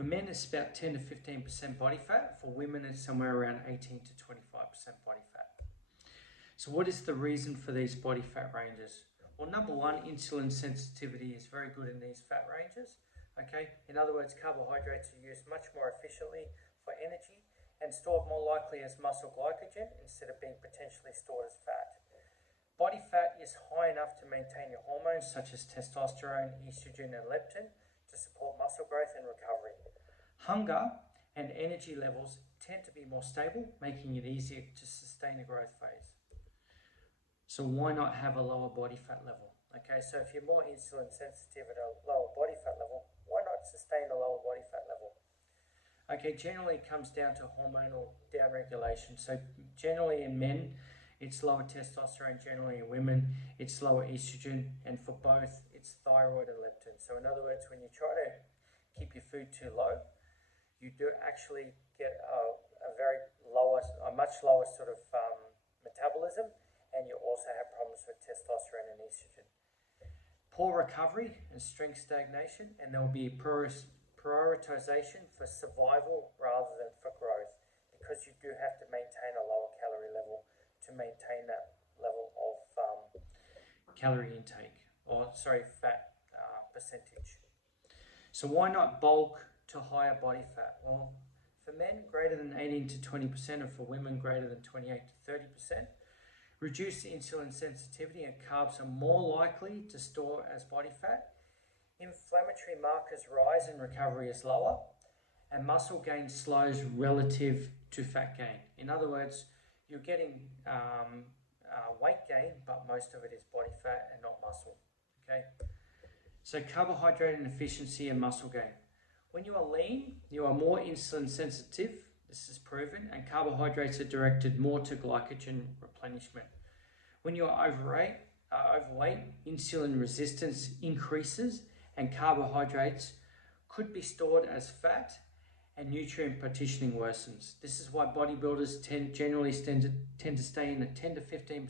For men, it's about 10 to 15% body fat. For women, it's somewhere around 18 to 25% body fat. So what is the reason for these body fat ranges? Well, number one, insulin sensitivity is very good in these fat ranges. Okay, in other words, carbohydrates are used much more efficiently for energy and stored more likely as muscle glycogen instead of being potentially stored as fat. Body fat is high enough to maintain your hormones such as testosterone, estrogen, and leptin to support muscle growth and recovery. Hunger and energy levels tend to be more stable, making it easier to sustain a growth phase. So why not have a lower body fat level? Okay, so if you're more insulin sensitive at a lower body fat level, why not sustain a lower body fat level? Okay, generally it comes down to hormonal downregulation. So generally in men, it's lower testosterone. Generally in women, it's lower estrogen. And for both, it's thyroid and leptin. So in other words, when you try to keep your food too low, you do actually get a much lower sort of metabolism, and you also have problems with testosterone and estrogen. Poor recovery and strength stagnation, and there will be prioritization for survival rather than for growth, because you do have to maintain a lower calorie level to maintain that level of calorie intake, fat percentage. So why not bulk to higher body fat? Well, for men, greater than 18 to 20%, and for women, greater than 28 to 30%. Reduced insulin sensitivity and carbs are more likely to store as body fat. Inflammatory markers rise and recovery is lower, and muscle gain slows relative to fat gain. In other words, you're getting weight gain, but most of it is body fat and not muscle. Okay. So carbohydrate inefficiency and muscle gain. When you are lean, you are more insulin sensitive. This is proven, and carbohydrates are directed more to glycogen replenishment. When you are overweight, insulin resistance increases, and carbohydrates could be stored as fat, and nutrient partitioning worsens. This is why bodybuilders generally tend to stay in a 10 to 15%